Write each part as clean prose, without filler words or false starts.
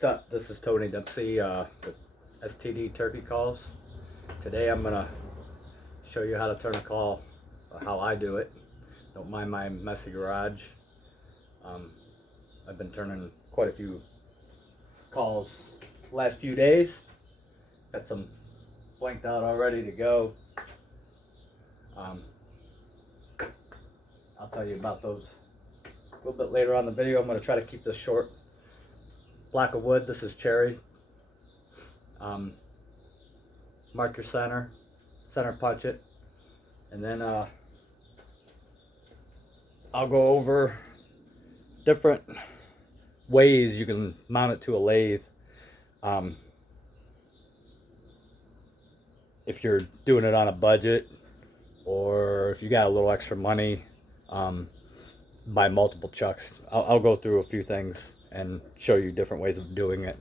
What's up? This is Tony Dempsey with S.T.D turkey calls. Today I'm gonna show you how to turn a call, how I do it. Don't mind my messy garage. I've been turning quite a few calls the last few days. Got some blanked out all ready to go. I'll tell you about those a little bit later on in the video. I'm gonna try to keep this short. Block of wood, this is cherry. Mark your center punch it, and then I'll go over different ways you can mount it to a lathe. If you're doing it on a budget, or if you got a little extra money, buy multiple chucks. I'll go through a few things and show you different ways of doing it,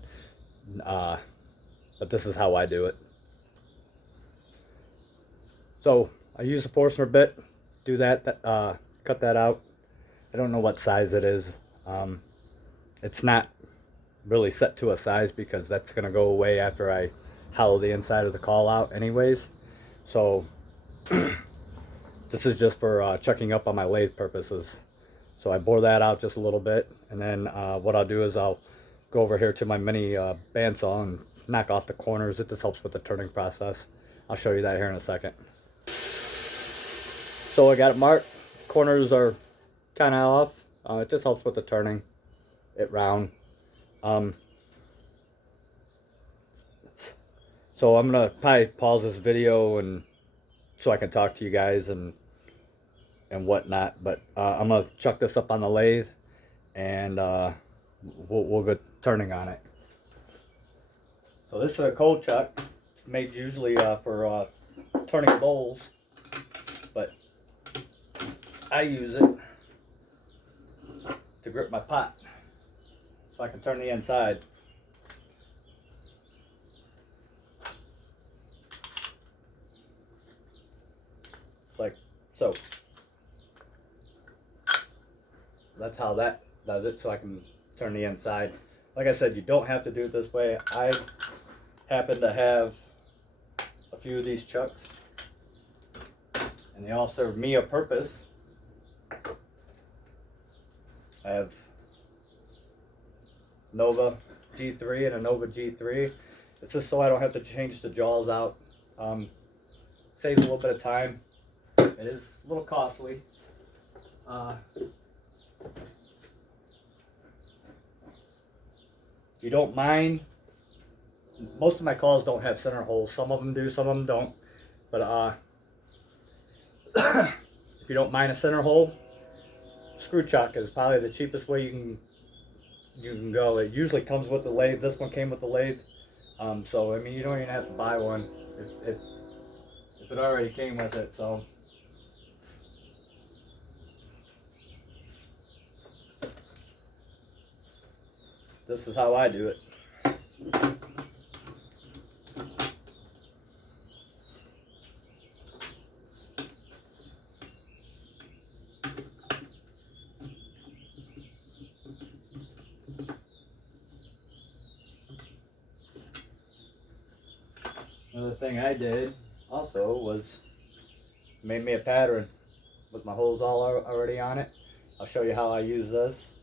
but this is how I do it. So I use a Forstner bit, do that, cut that out. I don't know what size it is. It's not really set to a size because that's going to go away after I hollow the inside of the call out anyways. So this is just for checking up on my lathe purposes. So I bore that out just a little bit, and then what I'll do is I'll go over here to my mini bandsaw and knock off the corners. It just helps with the turning process. I'll show you that here in a second. So I got it marked. Corners are kind of off. It just helps with the turning it round. So I'm gonna probably pause this video and so I can talk to you guys and whatnot. But I'm gonna chuck this up on the lathe, and we'll get turning on it. So this is a cold chuck. It's made usually for turning bowls, but I use it to grip my pot so I can turn the inside. It's like so. That's how that does it, so I can turn the inside. Like I said, you don't have to do it this way. I happen to have a few of these chucks, and they all serve me a purpose. I have Nova G3 and a Nova G3. It's just so I don't have to change the jaws out. Saves a little bit of time. It is a little costly. If you don't mind, most of my calls don't have center holes. Some of them do, some of them don't. But if you don't mind a center hole, screw chuck is probably the cheapest way you can go. It usually comes with the lathe. This one came with the lathe. So I mean, you don't even have to buy one if it already came with it. So this is how I do it. Another thing I did also was made me a pattern with my holes all already on it. I'll show you how I use this.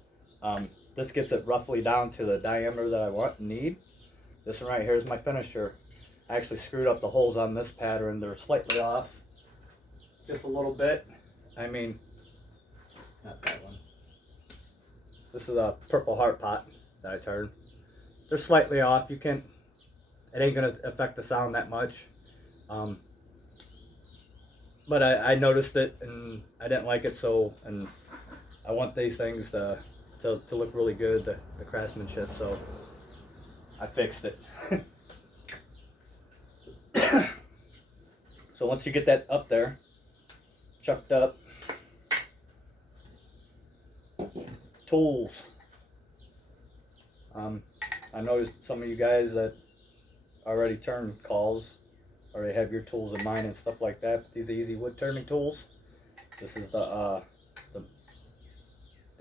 This gets it roughly down to the diameter that I want and need. This one right here is my finisher. I actually screwed up the holes on this pattern. They're slightly off, just a little bit. I mean, not that one. This is a purple heart pot that I turned. They're slightly off. You can, it ain't gonna affect the sound that much. But I noticed it and I didn't like it, so, and I want these things to look really good, the craftsmanship, so I fixed it. So once you get that up there, chucked up, tools. I noticed some of you guys that already turn calls already have your tools in mind and stuff like that. These are easy wood turning tools. This is the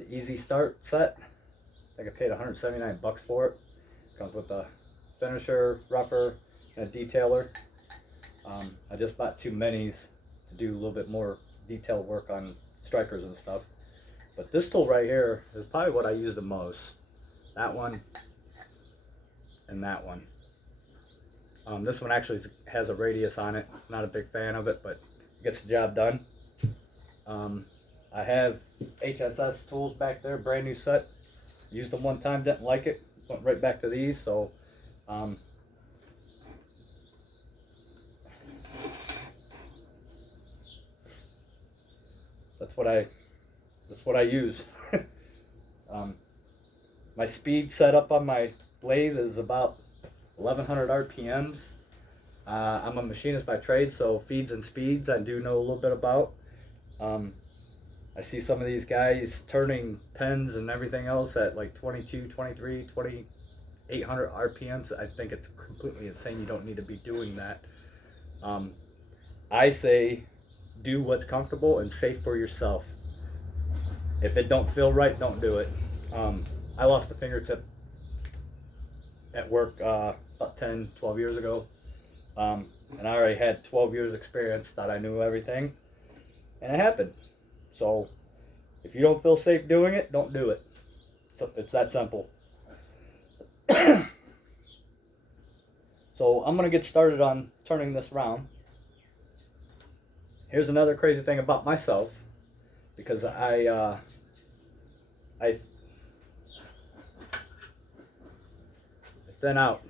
Easy Start set. I think I paid 179 bucks for it. Comes with a finisher, rougher, and a detailer. I just bought 2 minis to do a little bit more detailed work on strikers and stuff. But this tool right here is probably what I use the most. That one and that one. This one actually has a radius on it. Not a big fan of it, but it gets the job done. I have HSS tools back there, brand new set. Used them one time, didn't like it. Went right back to these. So that's what I use. My speed setup on my lathe is about 1100 RPMs. I'm a machinist by trade, so feeds and speeds I do know a little bit about. I see some of these guys turning pens and everything else at like 22, 23, 2800 RPMs. I think it's completely insane. You don't need to be doing that. I say do what's comfortable and safe for yourself. If it don't feel right, don't do it. I lost a fingertip at work about 10, 12 years ago. And I already had 12 years experience, thought I knew everything, and it happened. So if you don't feel safe doing it, don't do it. So it's that simple. So I'm gonna get started on turning this around. Here's another crazy thing about myself, because I thin out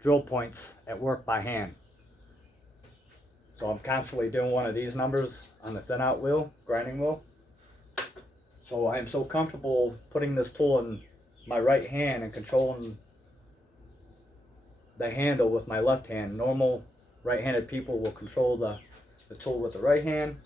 drill points at work by hand. So I'm constantly doing one of these numbers on the thin out wheel, grinding wheel. So I am so comfortable putting this tool in my right hand and controlling the handle with my left hand. Normal right-handed people will control the tool with the right hand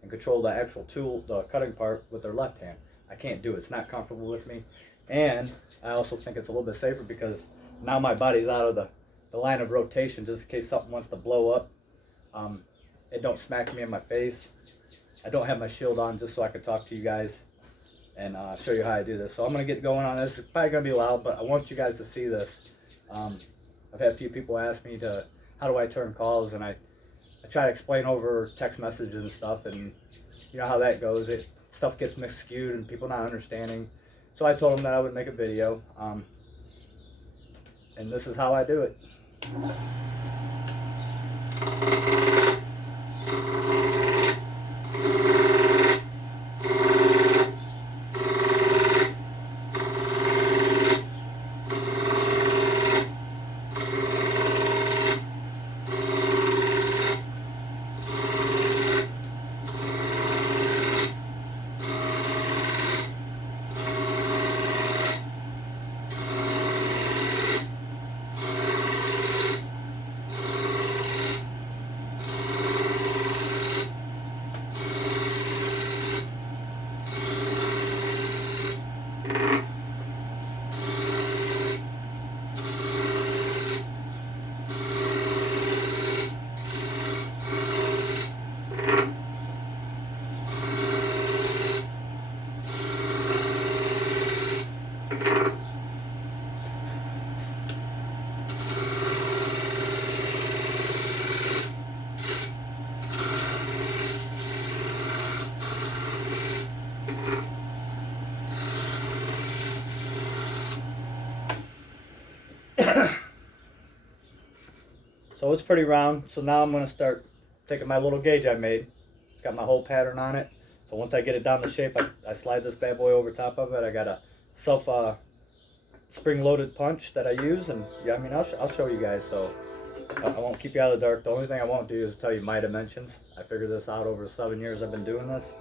and control the actual tool, the cutting part, with their left hand. I can't do it. It's not comfortable with me. And I also think it's a little bit safer because now my body's out of the line of rotation, just in case something wants to blow up. It don't smack me in my face. I don't have my shield on just so I can talk to you guys and show you how I do this. So I'm going to get going on this. It's probably going to be loud, but I want you guys to see this. I've had a few people ask me how do I turn calls, and I try to explain over text messages and stuff, and you know how that goes. Stuff gets mixed skewed and people not understanding. So I told them that I would make a video, and this is how I do it. So it's pretty round. So now I'm going to start taking my little gauge I made. It's got my whole pattern on it. So once I get it down to shape, I slide this bad boy over top of it. I got a self spring-loaded punch that I use, and yeah, I mean I'll show you guys. So I won't keep you out of the dark. The only thing I won't do is tell you my dimensions. I figured this out over 7 years I've been doing this.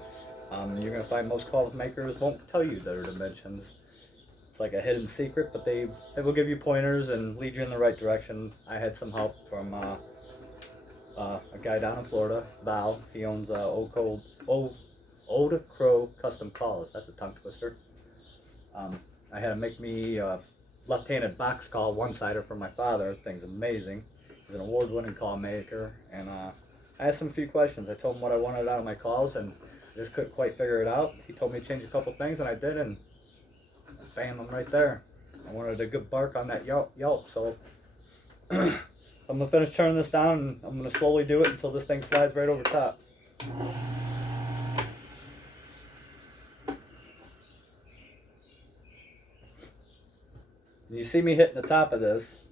You're going to find most call makers won't tell you their dimensions. It's like a hidden secret, but they will give you pointers and lead you in the right direction. I had some help from a guy down in Florida, Val. He owns Old Crow Custom Calls. That's a tongue twister. I had him make me a left-handed box call one-sider for my father. Thing's amazing. He's an award-winning call maker, and I asked him a few questions. I told him what I wanted out of my calls, and I just couldn't quite figure it out. He told me to change a couple things, and I did, and bam them right there. I wanted a good bark on that yelp, so I'm gonna finish turning this down, and I'm gonna slowly do it until this thing slides right over top. And you see me hitting the top of this.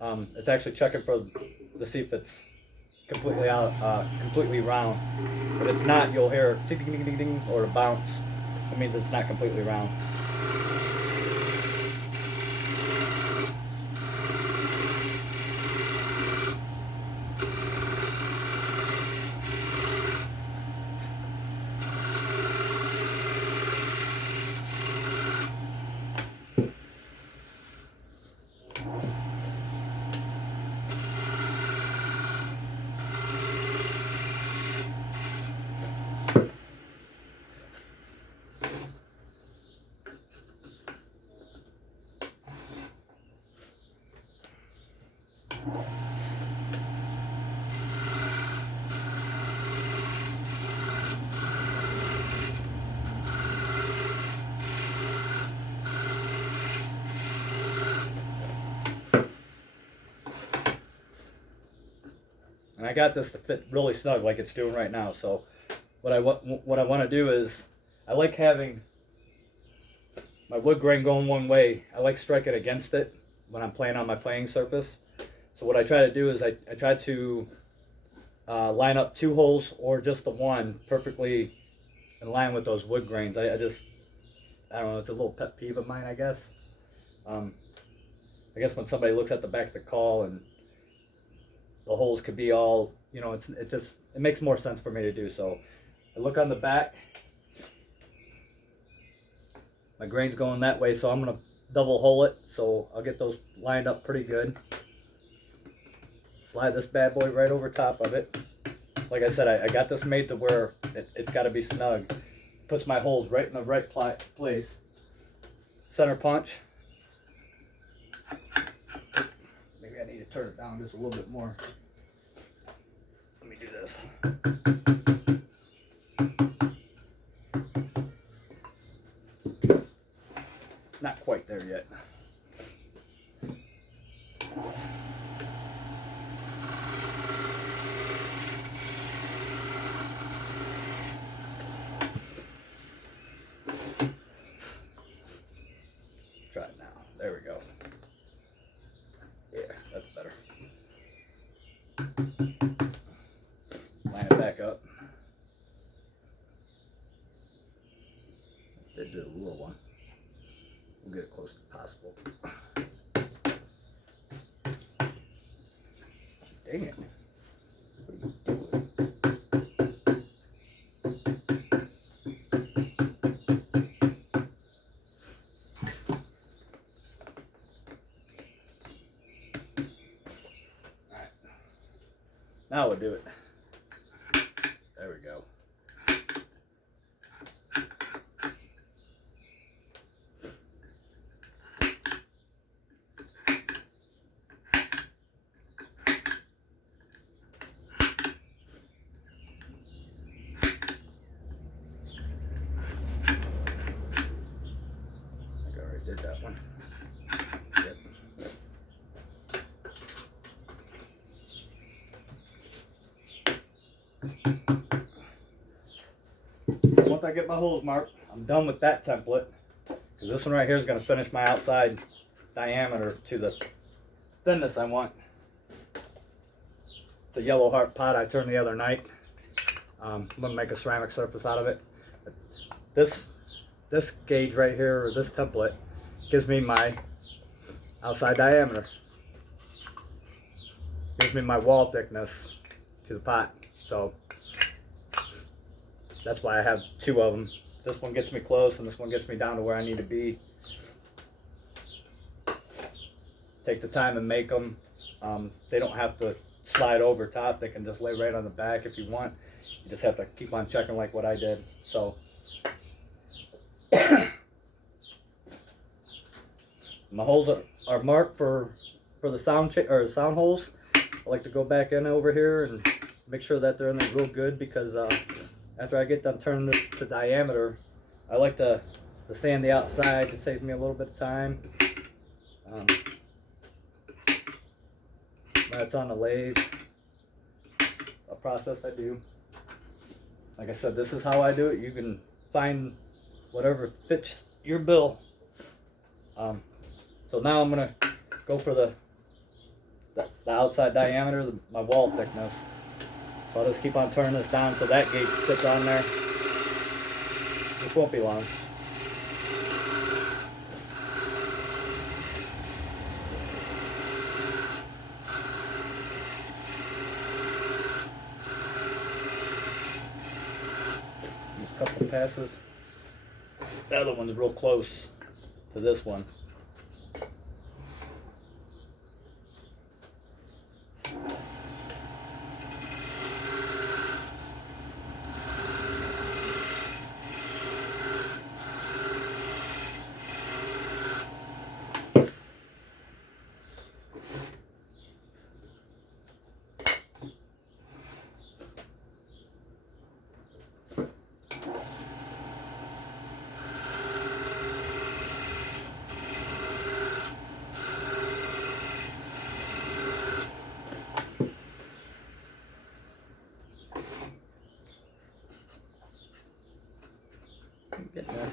It's actually checking to see if it's completely round. If it's not, you'll hear ding ding ding ding or a bounce. It means it's not completely round. And I got this to fit really snug like it's doing right now. So what I want to do is, I like having my wood grain going one way. I like striking against it when I'm playing on my playing surface. So what I try to do is I try to line up 2 holes or just the one perfectly in line with those wood grains. I don't know, it's a little pet peeve of mine, I guess. I guess when somebody looks at the back of the call and the holes could be all, you know, it makes more sense for me to do. So I look on the back, my grain's going that way, so I'm gonna double hole it, so I'll get those lined up pretty good. Slide this bad boy right over top of it. Like I said, I got this made to where it's got to be snug. Puts my holes right in the right place. Center punch. Maybe I need to turn it down just a little bit more. Let me do this. Not quite there yet. Try it now. There we go. Yeah, that's better. Line it back up. Did do a little one. We'll get it close as possible. Dang it. What are you doing? Alright. Now we'll do it. There we go. Did that one. Yep. Once I get my holes marked, I'm done with that template. Because this one right here is going to finish my outside diameter to the thinness I want. It's a yellow heart pot I turned the other night. I'm going to make a ceramic surface out of it. This gauge right here, or this template, gives me my outside diameter. Gives me my wall thickness to the pot. So that's why I have 2 of them. This one gets me close and this one gets me down to where I need to be. Take the time and make them. They don't have to slide over top. They can just lay right on the back if you want. You just have to keep on checking like what I did. So my holes are marked for the sound holes. I like to go back in over here and make sure that they're in there real good, because after I get done turning this to diameter, I like to to sand the outside. It saves me a little bit of time. That's on the lathe. It's a process I do. Like I said, this is how I do it. You can find whatever fits your bill. So now I'm gonna go for the outside diameter, my wall thickness. So I'll just keep on turning this down so that gauge sits on there. This won't be long. A couple passes. The other one's real close to this one. Getting there.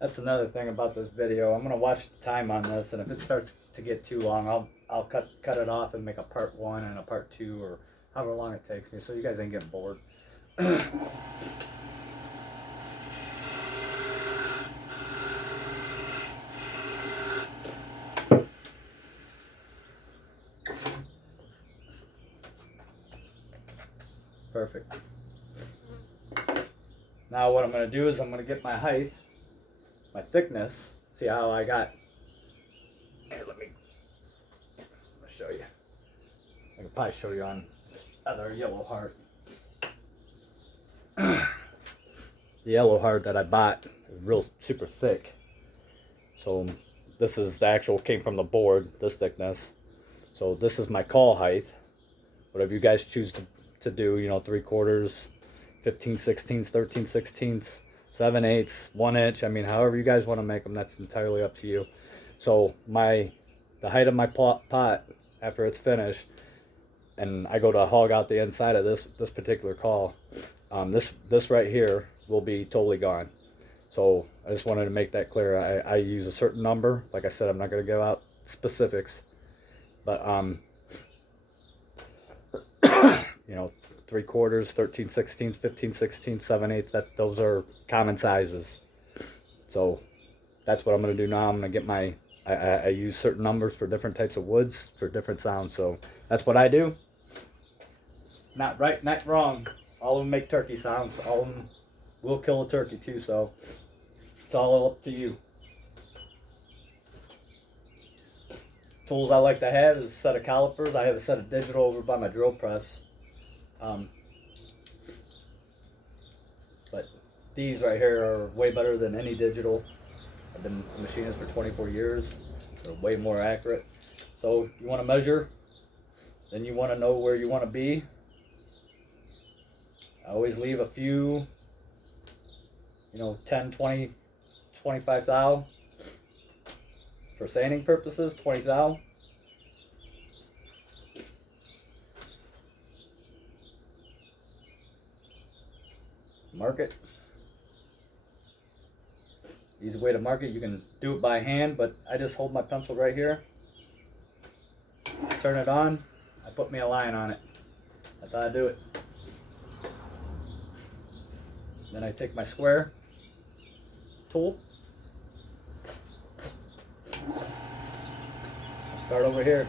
That's another thing about this video. I'm gonna watch the time on this, and if it starts to get too long, I'll cut it off and make a part 1 and a part 2, or however long it takes me, so you guys ain't getting bored. Perfect. Now what I'm gonna do is I'm gonna get my height, my thickness. See how I got. Here, let me show you. I can probably show you on this other yellow heart. The yellow heart that I bought is real super thick. So this is the actual, came from the board, this thickness. So this is my call height. Whatever you guys choose to do, you know, 3/4, 15/16, 13/16, 7/8, 1 inch. I mean, however you guys want to make them, that's entirely up to you. So the height of my pot after it's finished, and I go to hog out the inside of this particular call, this right here will be totally gone. So I just wanted to make that clear. I use a certain number. Like I said, I'm not going to give out specifics, but you know, 3/4, 13/16, 15/16, 7/8. Those are common sizes. So that's what I'm going to do now. I'm going to get my. I use certain numbers for different types of woods for different sounds. So that's what I do. Not right, not wrong. All of them make turkey sounds. All of them will kill a turkey too. So it's all up to you. Tools I like to have is a set of calipers. I have a set of digital over by my drill press. But these right here are way better than any digital. I've been a machinist for 24 years. They're way more accurate. So you want to measure, then you want to know where you want to be. I always leave a few, you know, 10, 20, 25 thou. For sanding purposes, 20 thou. Mark it. Easy way to mark it. You can do it by hand, but I just hold my pencil right here, turn it on, I put me a line on it. That's how I do it. Then I take my square tool, start over here,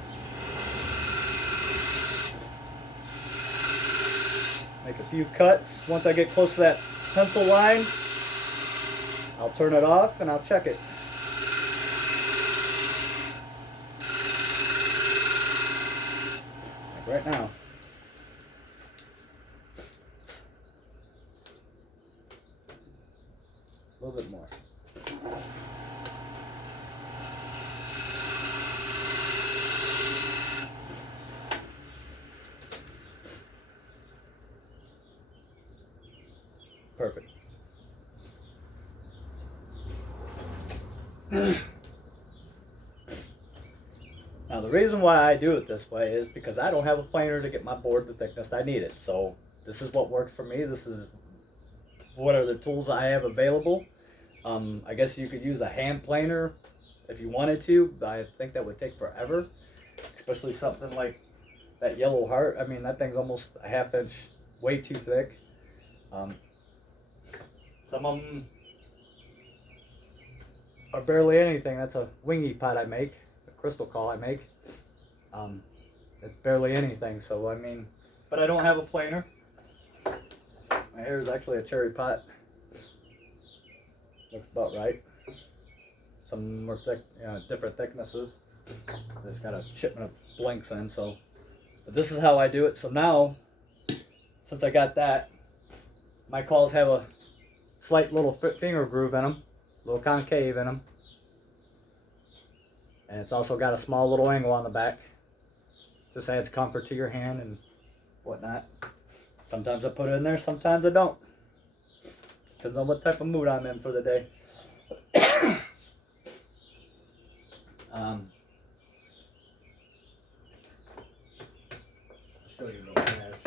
make a few cuts. Once I get close to that pencil line, I'll turn it off and I'll check it. right now. A little bit more. Perfect. Now the reason why I do it this way is because I don't have a planer to get my board the thickness I need it. So this is what works for me. This is what are the tools I have available. I guess you could use a hand planer if you wanted to, but I think that would take forever, especially something like that yellow heart. I mean, that thing's almost a ½ inch, way too thick. Some of them are barely anything. That's a wingy pot I make, a crystal call I make. It's barely anything, so I mean, but I don't have a planer. My hair is actually a cherry pot. Looks about right. Some more thick, different thicknesses. Just got a shipment of blanks in, so. But this is how I do it. So now, since I got that, my calls have a slight little finger groove in them, a little concave in them. And it's also got a small little angle on the back. Just adds comfort to your hand and whatnot. Sometimes I put it in there, sometimes I don't. Depends on what type of mood I'm in for the day. I'll show you what it has.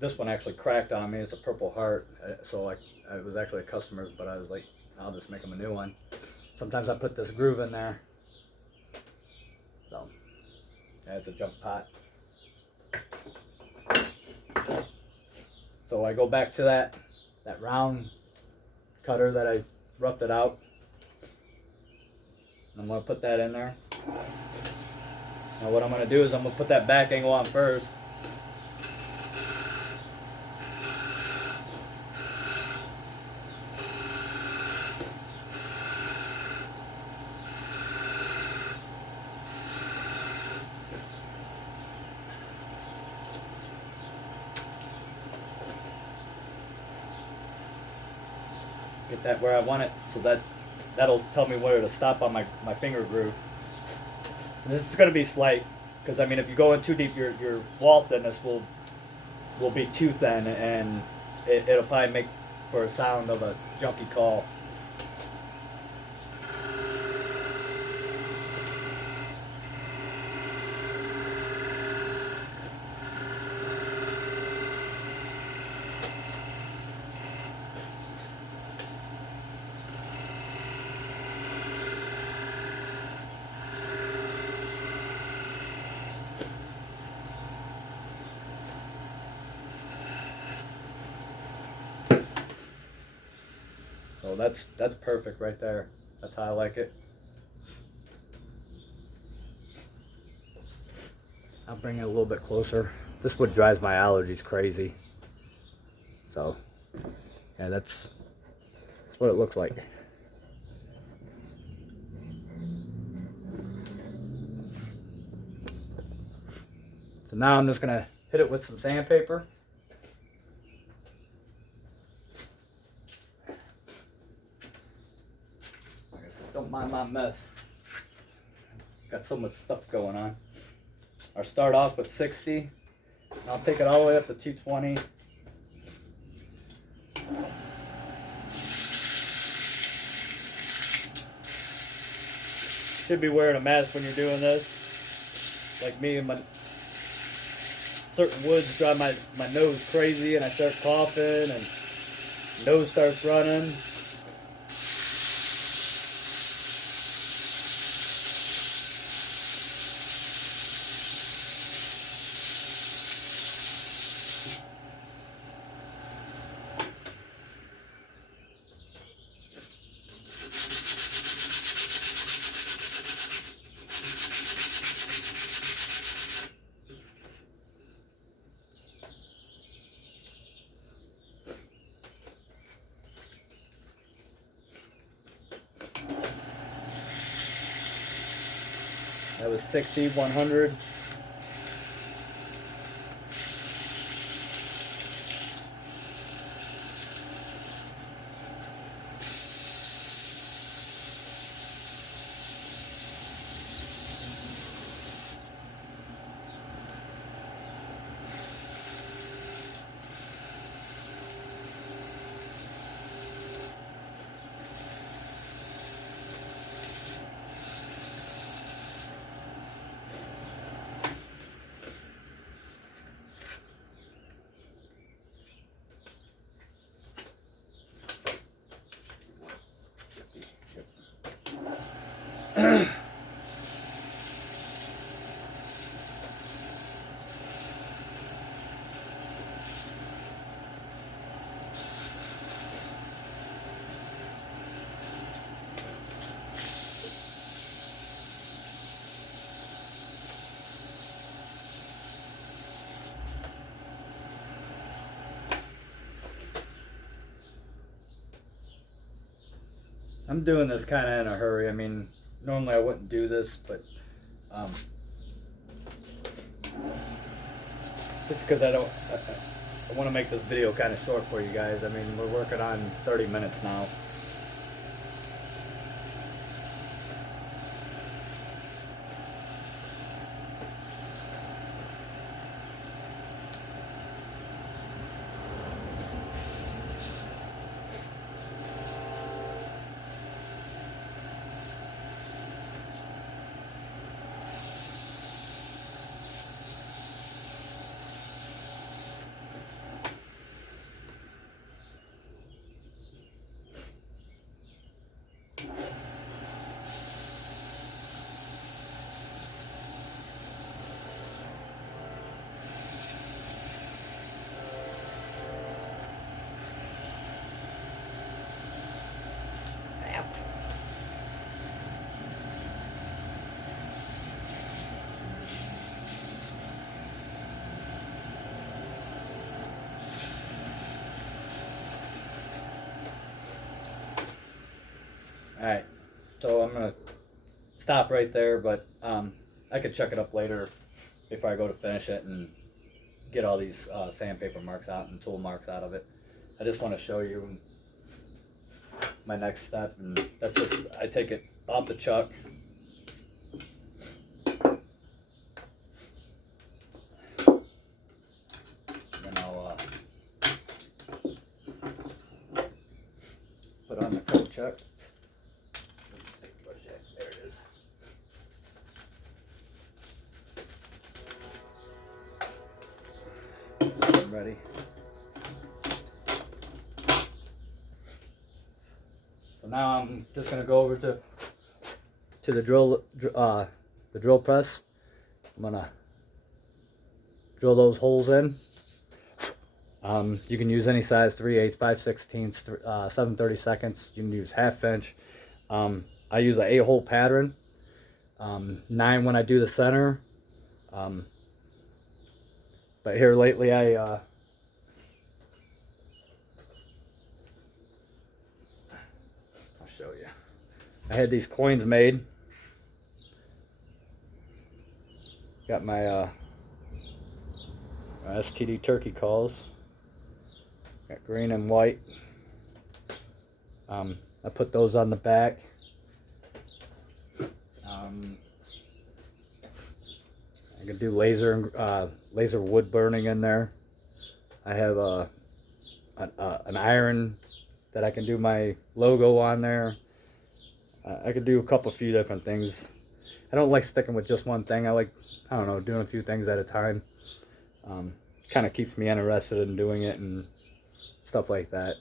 This one actually cracked on me. It's a Purple Heart. So it was actually a customer's, but I was like, I'll just make them a new one. Sometimes I put this groove in there. So, yeah, it's a jump pot. So I go back to that round cutter that I roughed it out. I'm going to put that in there. Now what I'm going to do is I'm going to put that back angle on first. Get that where I want it, so that'll tell me where to stop on my finger groove. And this is going to be slight, because I mean if you go in too deep, your wall thickness will be too thin, and it'll probably make for a sound of a junky call. So that's perfect right there. That's how I like it. I'll bring it a little bit closer. This wood drives my allergies crazy. So, yeah, that's what it looks like. So now I'm just gonna hit it with some sandpaper. Like I said, don't mind my mess. Got so much stuff going on. I'll start off with 60, and I'll take it all the way up to 220. Should be wearing a mask when you're doing this. Like me, and certain woods drive my nose crazy, and I start coughing, and nose starts running. That was 60, 100. I'm doing this kind of in a hurry. I mean, normally I wouldn't do this, but just because I want to make this video kind of short for you guys. I mean, we're working on 30 minutes now. Alright, so I'm going to stop right there, but I could check it up later before I go to finish it and get all these sandpaper marks out and tool marks out of it. I just want to show you my next step, and that's just, I take it off the chuck. Then I'll put on the coat chuck. There it is. I'm ready. So now I'm just gonna go over to the drill press. I'm gonna drill those holes in. You can use any size, 3/8, 5/16, 7/32. You can use 1/2 inch. I use an 8-hole pattern, 9 when I do the center. But here lately I'll show you. I had these coins made. Got my S.T.D turkey calls. Got green and white. I put those on the back. I can do laser wood burning in there. I have an iron that I can do my logo on there. I could do a few different things. I don't like sticking with just one thing. I like, I don't know, doing a few things at a time. Kind of keeps me interested in doing it and stuff like that.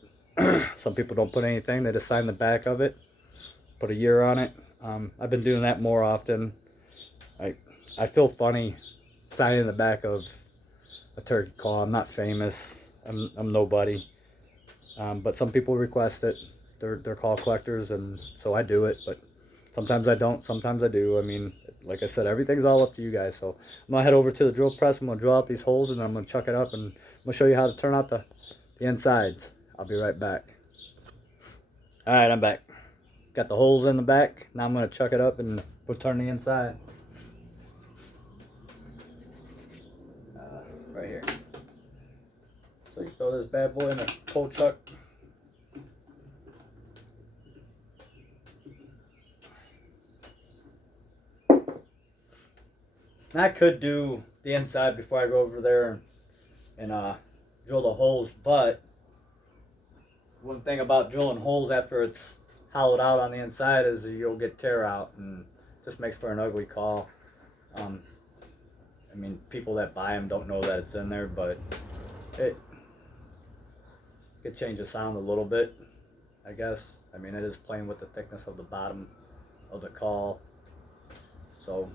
Some people don't put anything. They just sign the back of it, put a year on it. I've been doing that more often. I feel funny signing the back of a turkey call. I'm not famous. I'm nobody. But some people request it. They're call collectors, and so I do it. But sometimes I don't. Sometimes I do. I mean, like I said, everything's all up to you guys. So I'm gonna head over to the drill press. I'm gonna drill out these holes, and then I'm gonna chuck it up, and I'm gonna show you how to turn out the insides. I'll be right back. All right, I'm back. Got the holes in the back. Now I'm gonna chuck it up, and we'll turn the inside. Right here. So you throw this bad boy in a cold chuck. And I could do the inside before I go over there and drill the holes, but one thing about drilling holes after it's hollowed out on the inside is you'll get tear out, and it just makes for an ugly call. I mean, people that buy them don't know that it's in there, but it could change the sound a little bit, I guess. I mean, it is playing with the thickness of the bottom of the call. So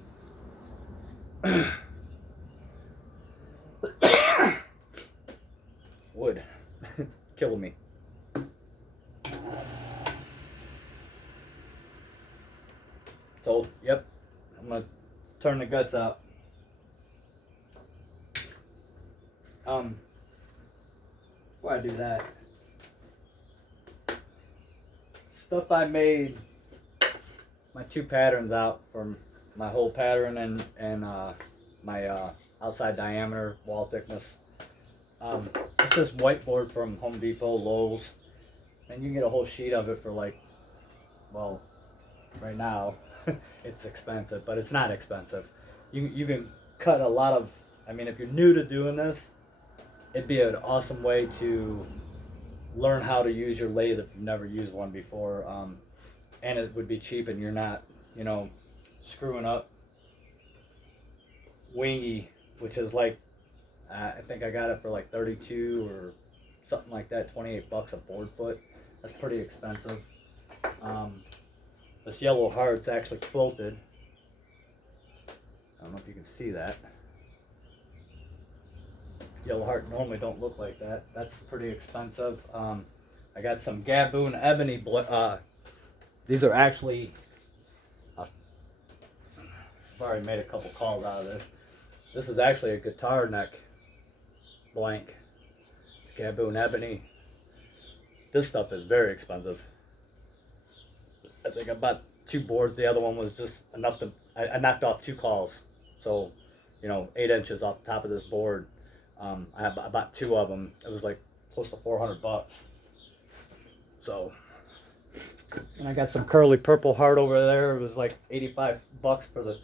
wood killing me. So, yep, I'm gonna turn the guts out. Before I do that, stuff I made my 2 patterns out from my whole pattern and my outside diameter wall thickness. It's this whiteboard from Home Depot, Lowe's, and you can get a whole sheet of it for like, well, right now it's expensive, but it's not expensive. You can cut a lot of, I mean, if you're new to doing this, it'd be an awesome way to learn how to use your lathe if you've never used one before. And it would be cheap, and you're not, you know, screwing up Wingy, which is like, I think I got it for like 32 or something like that, 28 bucks a board foot. That's pretty expensive. This yellow heart's actually quilted. I don't know if you can see that. Yellow heart normally don't look like that. That's pretty expensive. I got some Gaboon Ebony. These are actually, I've already made a couple calls out of this. This is actually a guitar neck blank. Gaboon Ebony. This stuff is very expensive. I think I bought 2 boards. The other one was just enough to, I knocked off 2 calls. So, you know, 8 inches off the top of this board. I bought 2 of them. It was like close to 400 bucks. So, and I got some curly purple heart over there. It was like 85 bucks for the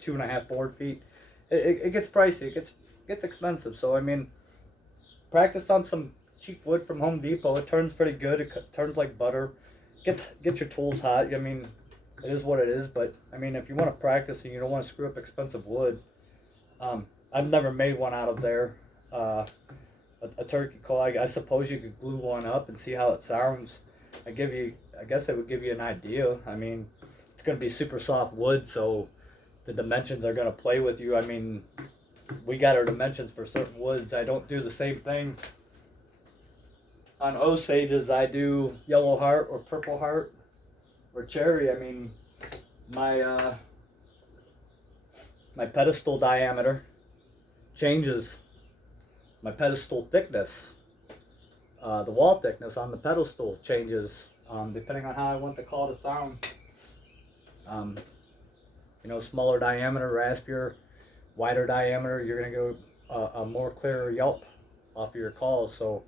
2.5 board feet. It gets pricey. It gets expensive. So I mean, practice on some cheap wood from Home Depot. It turns pretty good. It turns like butter. Get your tools hot. I mean, it is what it is. But I mean, if you want to practice and you don't want to screw up expensive wood, I've never made one out of there. A turkey call. I suppose you could glue one up and see how it sounds. I guess it would give you an idea. I mean, it's going to be super soft wood, so the dimensions are going to play with you. I mean, we got our dimensions for certain woods. I don't do the same thing on Osage as I do yellow heart or purple heart or cherry. I mean, my pedestal diameter changes my pedestal thickness. The wall thickness on the pedestal changes depending on how I want the call to sound. You know, smaller diameter, raspier, wider diameter, you're going to go a more clearer yelp off of your calls. So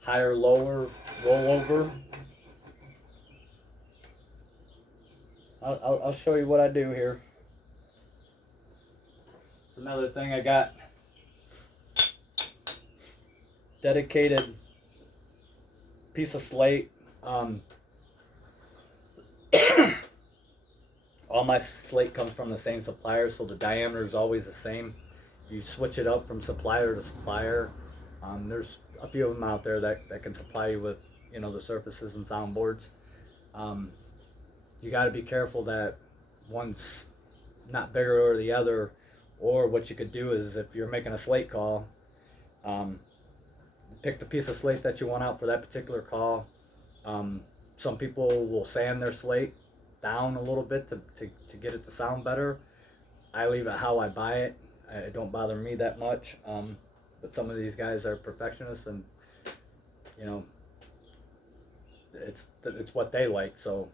higher, lower, rollover. I'll show you what I do here. It's another thing I got. Dedicated piece of slate. All my slate comes from the same supplier, so the diameter is always the same. You switch it up from supplier to supplier. There's a few of them out there that can supply you with, you know, the surfaces and soundboards. You got to be careful that one's not bigger or the other. Or what you could do is, if you're making a slate call, pick the piece of slate that you want out for that particular call. Some people will sand their slate down a little bit to get it to sound better. I leave it how I buy it. It don't bother me that much. But some of these guys are perfectionists, and you know, it's what they like. So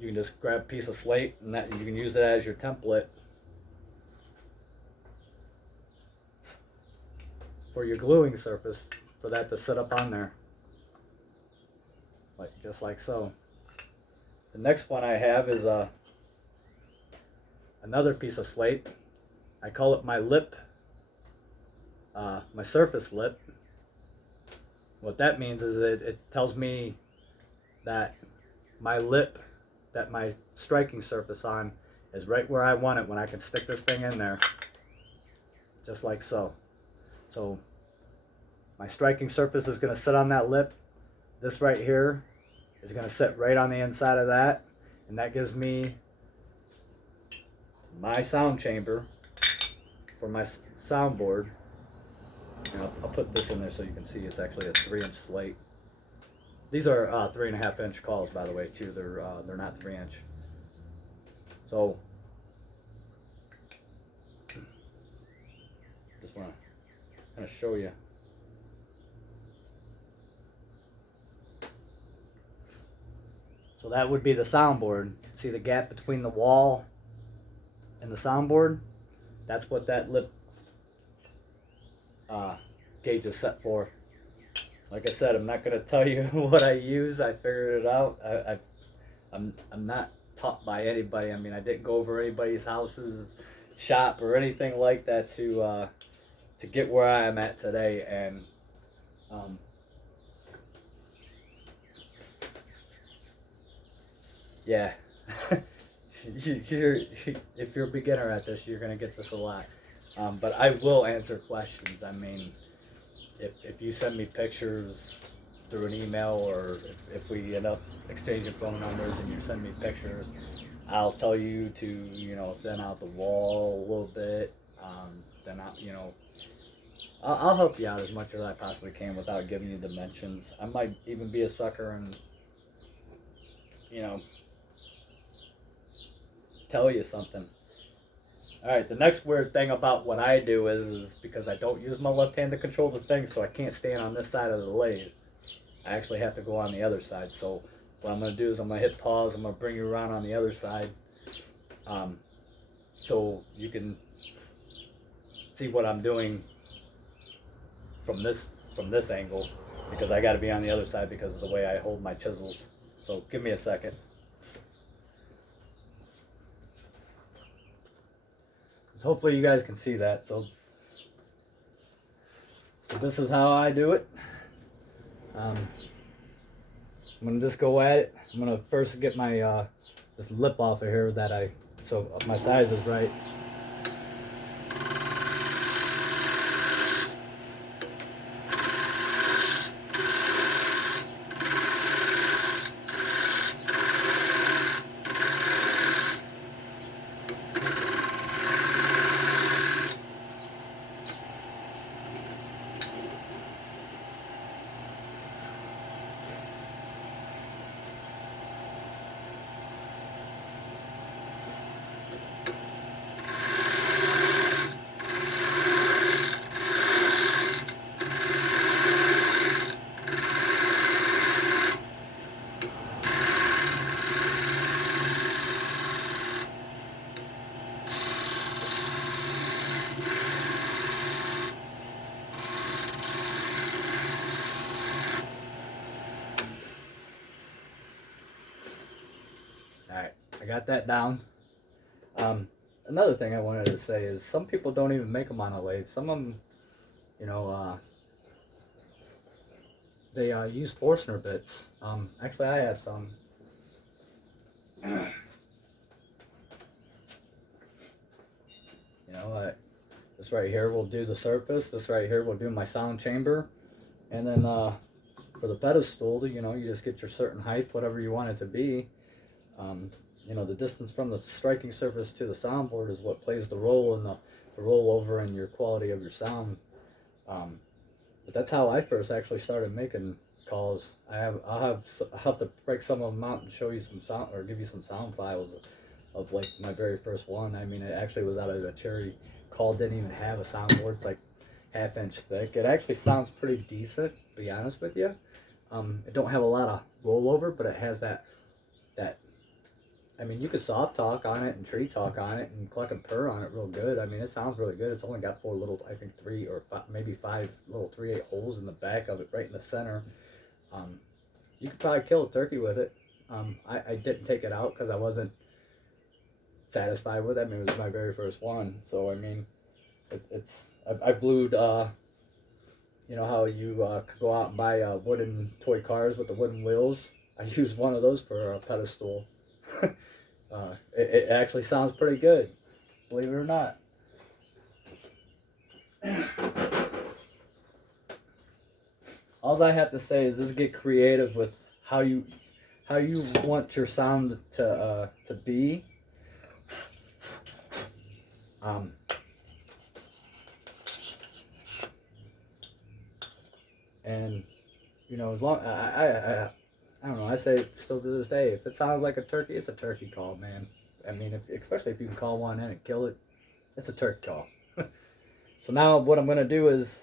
you can just grab a piece of slate, and that you can use it as your template for your gluing surface, for that to sit up on there, like just like so. The next one I have is another piece of slate. I call it my lip, my surface lip. What that means is that it tells me that my lip, that my striking surface on, is right where I want it when I can stick this thing in there, just like so. So my striking surface is going to sit on that lip. This right here is going to sit right on the inside of that, and that gives me my sound chamber for my soundboard. And I'll put this in there so you can see it's actually a 3-inch slate. These are 3.5-inch calls, by the way, too. They're not 3-inch. So just want to kind of show you. So that would be the soundboard. See the gap between the wall and the soundboard? That's what that lip gauge is set for. Like I said, I'm not going to tell you what I use. I figured it out. I'm not taught by anybody. I mean, I didn't go over anybody's houses, shop, or anything like that to get where I am at today. And yeah, if you're a beginner at this, you're gonna get this a lot. But I will answer questions. I mean, if you send me pictures through an email, or if we end up exchanging phone numbers and you send me pictures, I'll tell you to, you know, thin out the wall a little bit. Then I'll help you out as much as I possibly can without giving you dimensions. I might even be a sucker and, you know, tell you something. Alright, the next weird thing about what I do is because I don't use my left hand to control the thing, so I can't stand on this side of the lathe. I actually have to go on the other side. So what I'm going to do is I'm going to hit pause. I'm going to bring you around on the other side, so you can see what I'm doing from this angle, because I got to be on the other side because of the way I hold my chisels. So give me a second. So hopefully you guys can see that. So this is how I do it. I'm gonna just go at it. I'm gonna first get my this lip off of here so my size is right. Alright, I got that down. Another thing I wanted to say is some people don't even make them on a lathe. Some of them, you know, they use Forstner bits. Actually, I have some. You know, this right here will do the surface. This right here will do my sound chamber. And then for the pedestal, you know, you just get your certain height, whatever you want it to be. You know, the distance from the striking surface to the soundboard is what plays the role in the rollover and your quality of your sound. But that's how I first actually started making calls. I'll have to break some of them out and show you some sound, or give you some sound files of like my very first one. I mean, it actually was out of a cherry call. Didn't even have a soundboard. It's like 1/2 inch thick. It actually sounds pretty decent, to be honest with you. It don't have a lot of rollover, but it has that. I mean, you could soft talk on it and tree talk on it and cluck and purr on it real good. I mean, it sounds really good. It's only got 4 little, I think 3 or 5, maybe 5 little 3/8 holes in the back of it, right in the center. You could probably kill a turkey with it. I didn't take it out because I wasn't satisfied with it. I mean, it was my very first one. So, I mean, I blued, you know how you could go out and buy wooden toy cars with the wooden wheels? I used one of those for a pedestal. It actually sounds pretty good, believe it or not. All I have to say is just get creative with how you want your sound to be. And you know, as long I don't know, I say it still to this day, if it sounds like a turkey, it's a turkey call, man. I mean, especially if you can call one in and kill it, it's a turkey call. So now what I'm going to do is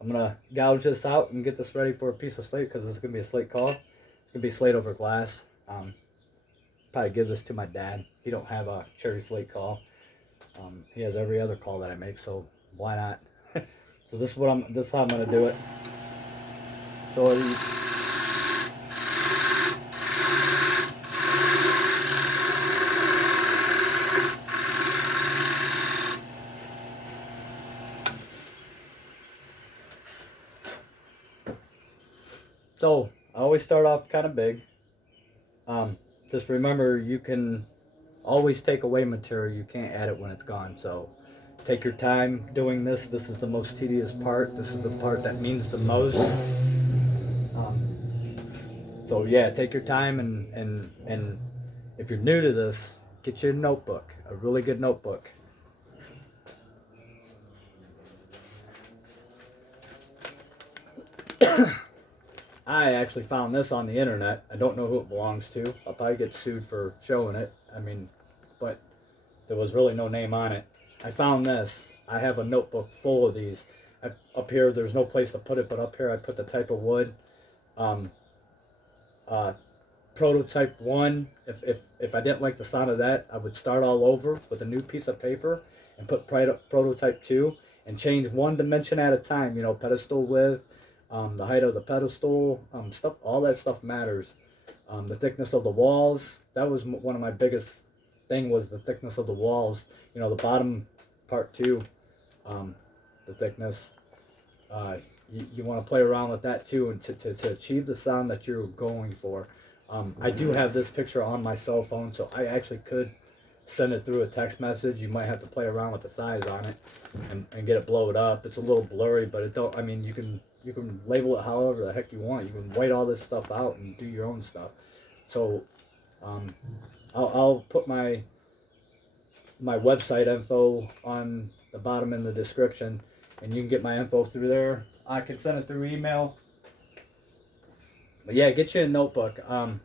I'm going to gouge this out and get this ready for a piece of slate, because it's going to be a slate call. It's going to be slate over glass. Probably give this to my dad. He don't have a cherry slate call. He has every other call that I make, so why not? So this is how I'm gonna do it. So I always start off kind of big. Just remember, you can always take away material. You can't add it when it's gone. So take your time doing this. This is the most tedious part. This is the part that means the most. So yeah, take your time, and if you're new to this, get you a notebook, a really good notebook. I actually found this on the internet. I don't know who it belongs to. I'll probably get sued for showing it. I mean, but there was really no name on it. I found this. I have a notebook full of these. Up here, there's no place to put it, but up here I put the type of wood. Prototype 1. If I didn't like the sound of that, I would start all over with a new piece of paper and put prototype 2 and change one dimension at a time. You know, pedestal width, the height of the pedestal, stuff. All that stuff matters. The thickness of the walls. That was one of my biggest thing, was the thickness of the walls. You know, the bottom part too. The thickness. You want to play around with that too, and to achieve the sound that you're going for. I do have this picture on my cell phone, so I actually could send it through a text message. You might have to play around with the size on it and get it blowed up. It's a little blurry, but it don't. I mean, you can label it however the heck you want. You can white all this stuff out and do your own stuff. So I'll put my website info on the bottom in the description, and you can get my info through there. I can send it through email. But yeah, get you a notebook, and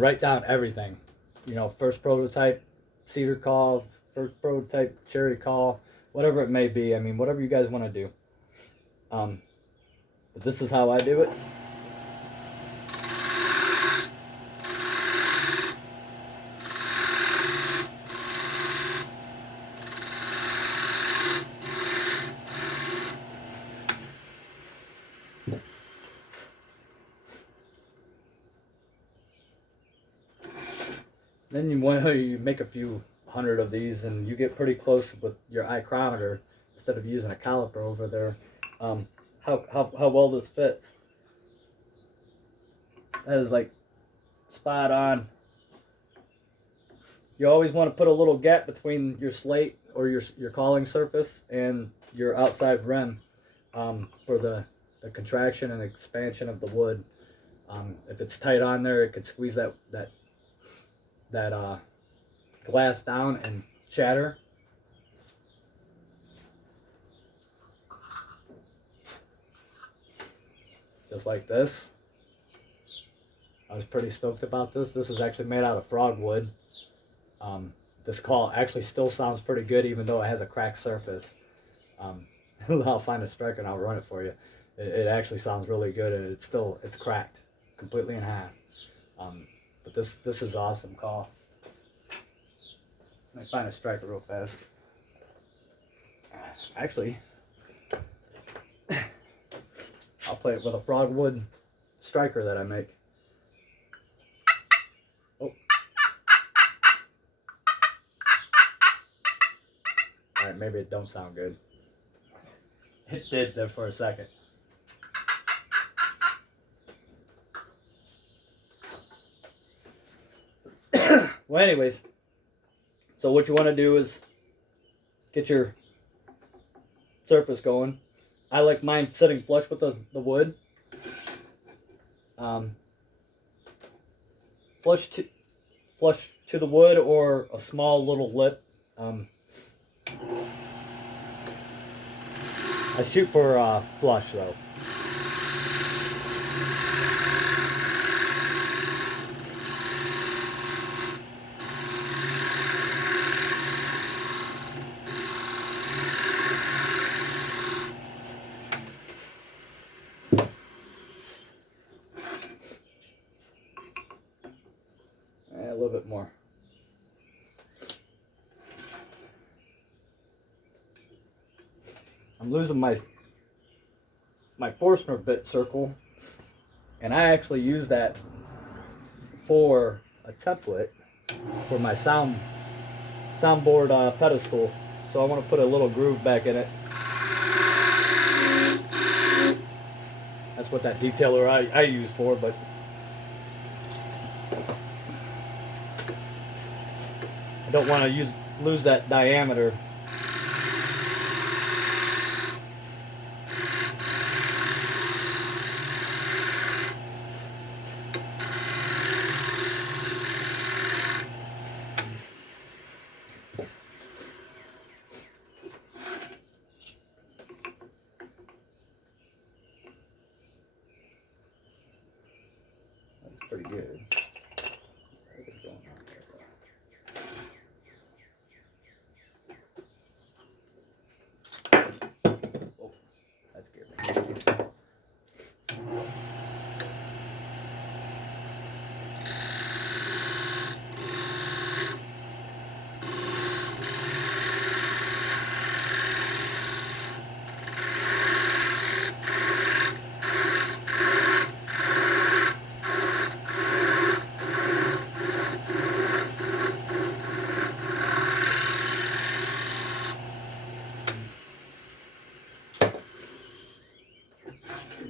write down everything. You know, first prototype, cedar call, first prototype, cherry call, whatever it may be. I mean, whatever you guys want to do. But this is how I do it. Then you make a few hundred of these, and you get pretty close with your micrometer instead of using a caliper over there. How well this fits. That is like spot on. You always want to put a little gap between your slate or your calling surface and your outside rim, for the contraction and expansion of the wood. If it's tight on there, it could squeeze that glass down and shatter. Just like this. I was pretty stoked about this. This is actually made out of frog wood. This call actually still sounds pretty good, even though it has a cracked surface. I'll find a striker and I'll run it for you. It actually sounds really good, and it's cracked completely in half. But this is awesome call. Let me find a striker real fast. Actually, I'll play it with a frogwood striker that I make. Oh. Alright, maybe it don't sound good. It did there for a second. Well, anyways, so what you want to do is get your surface going. I like mine sitting flush with the wood. Flush to the wood, or a small little lip. I shoot for flush though. a little bit more. I'm losing my Forstner bit circle, and I actually use that for a template for my soundboard pedestal. So I want to put a little groove back in it. That's what that detailer I use for, but I don't want to lose that diameter. That's pretty good. Oh, that scared me.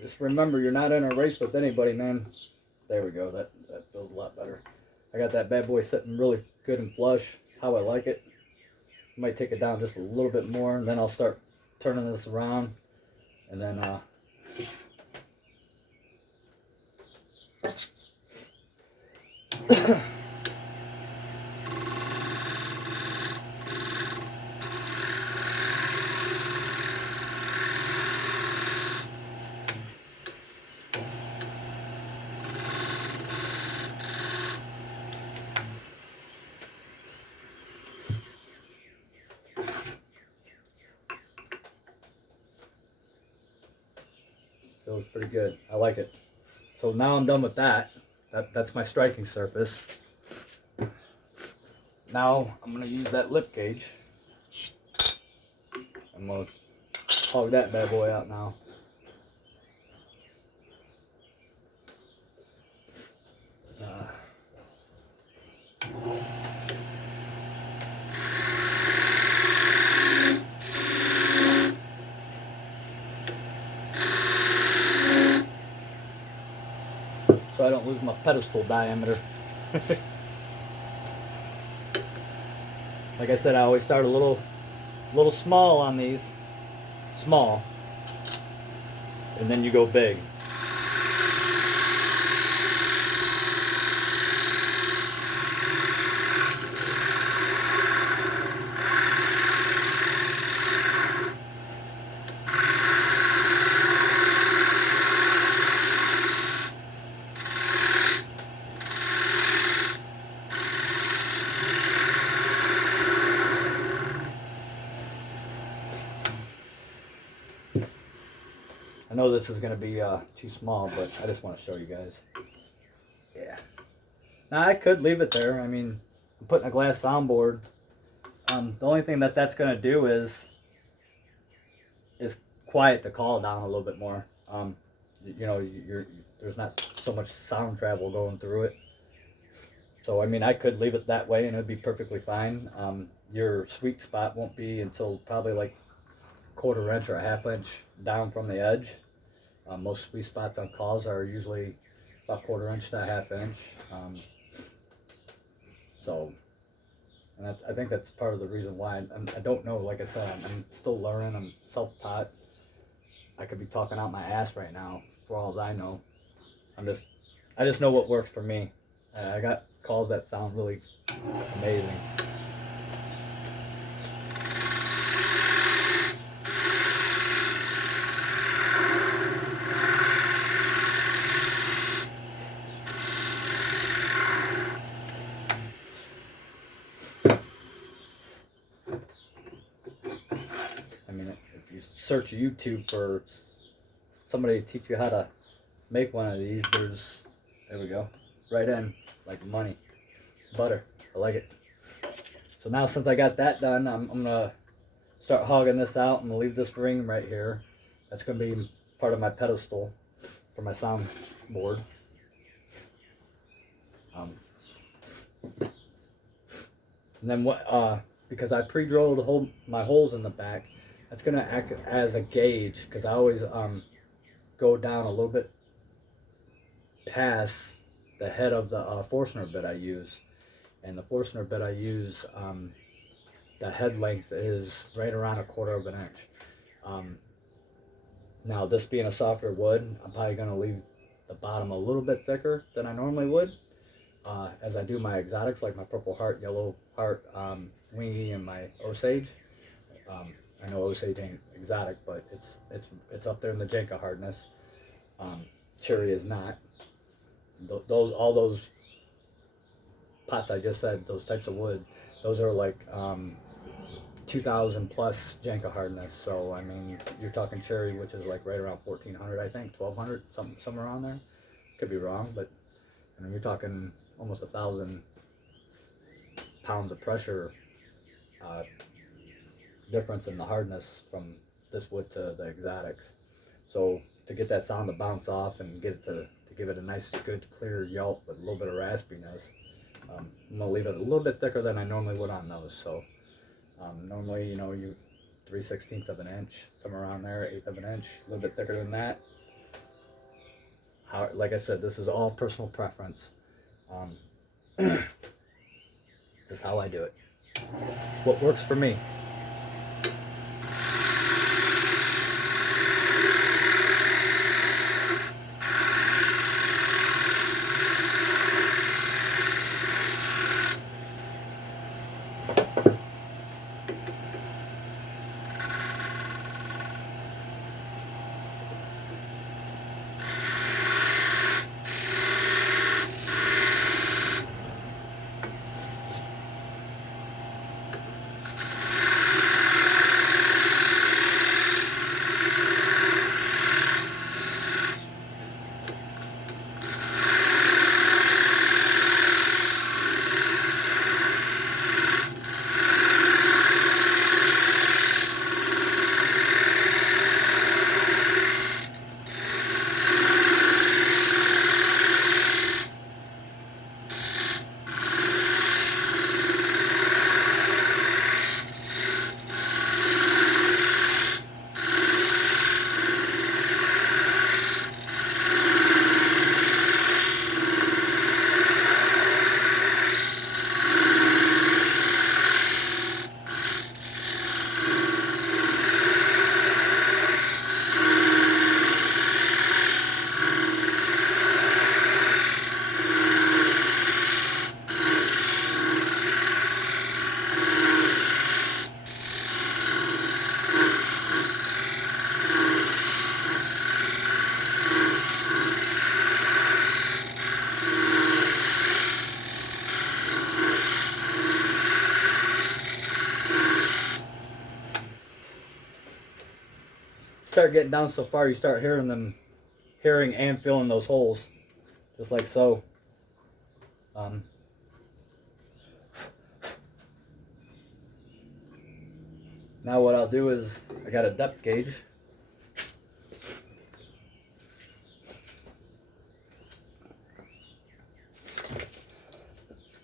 Just remember, you're not in a race with anybody, man. There we go. That feels a lot better. I got that bad boy sitting really good and flush, how I like it. Might take it down just a little bit more, and then I'll start turning this around, and then feels pretty good. I like it. So now I'm done with that. That's my striking surface. Now I'm gonna use that lip gauge. I'm gonna hog that bad boy out now. So I don't lose my pedestal diameter. Like I said, I always start a little small on these, small, and then you go big. I know this is going to be too small, but I just want to show you guys. Yeah. Now I could leave it there. I mean, I'm putting a glass soundboard. The only thing that's going to do is quiet the call down a little bit more. You know, there's not so much sound travel going through it. So I mean, I could leave it that way and it'd be perfectly fine. Your sweet spot won't be until probably like 1/4 inch or a 1/2 inch down from the edge. Most sweet spots on calls are usually about 1/4 inch to a 1/2 inch. And I think that's part of the reason why I don't know. Like I said, I'm still learning. I'm self-taught. I could be talking out my ass right now for all I know. I just know what works for me. I got calls that sound really amazing. I mean, if you search YouTube for somebody to teach you how to make one of these, there we go, right in, like money. butter. I like it. So now since I got that done, I'm gonna start hogging this out. I'm gonna leave this ring right here. That's gonna be part of my pedestal for my soundboard. And then what? Because I pre-drilled my holes in the back, that's gonna act as a gauge. Because I always go down a little bit past the head of the Forstner bit I use, and the Forstner bit I use, the head length is right around 1/4 of an inch. Now this being a softer wood, I'm probably gonna leave the bottom a little bit thicker than I normally would, as I do my exotics like my Purple Heart, Yellow Heart, Wingy, and my Osage. I know Osage ain't exotic, but it's up there in the Jenka hardness. Cherry is not. All those pots I just said, those types of wood, those are like 2,000 plus Jenka hardness. So I mean, you're talking cherry, which is like right around 1,400, I think, 1,200, somewhere around there. Could be wrong, but I mean, you're talking almost 1,000 pounds of pressure difference in the hardness from this wood to the exotics. So to get that sound to bounce off and get it to give it a nice, good, clear yelp with a little bit of raspiness, I'm gonna leave it a little bit thicker than I normally would on those. So normally, you know, 3/16 of an inch, somewhere around there, 1/8 of an inch, a little bit thicker than that. Like I said, this is all personal preference. This is how I do it. What works for me. Start getting down so far, you start hearing and feeling those holes, just like so. Now what I'll do is, I got a depth gauge.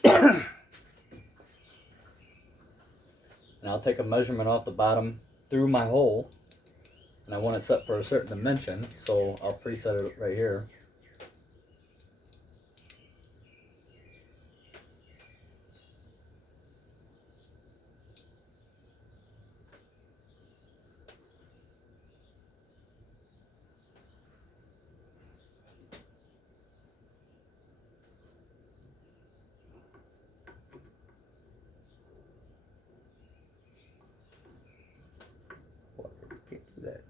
And I'll take a measurement off the bottom through my hole. And I want it set for a certain dimension, so I'll preset it right here. Can't do that.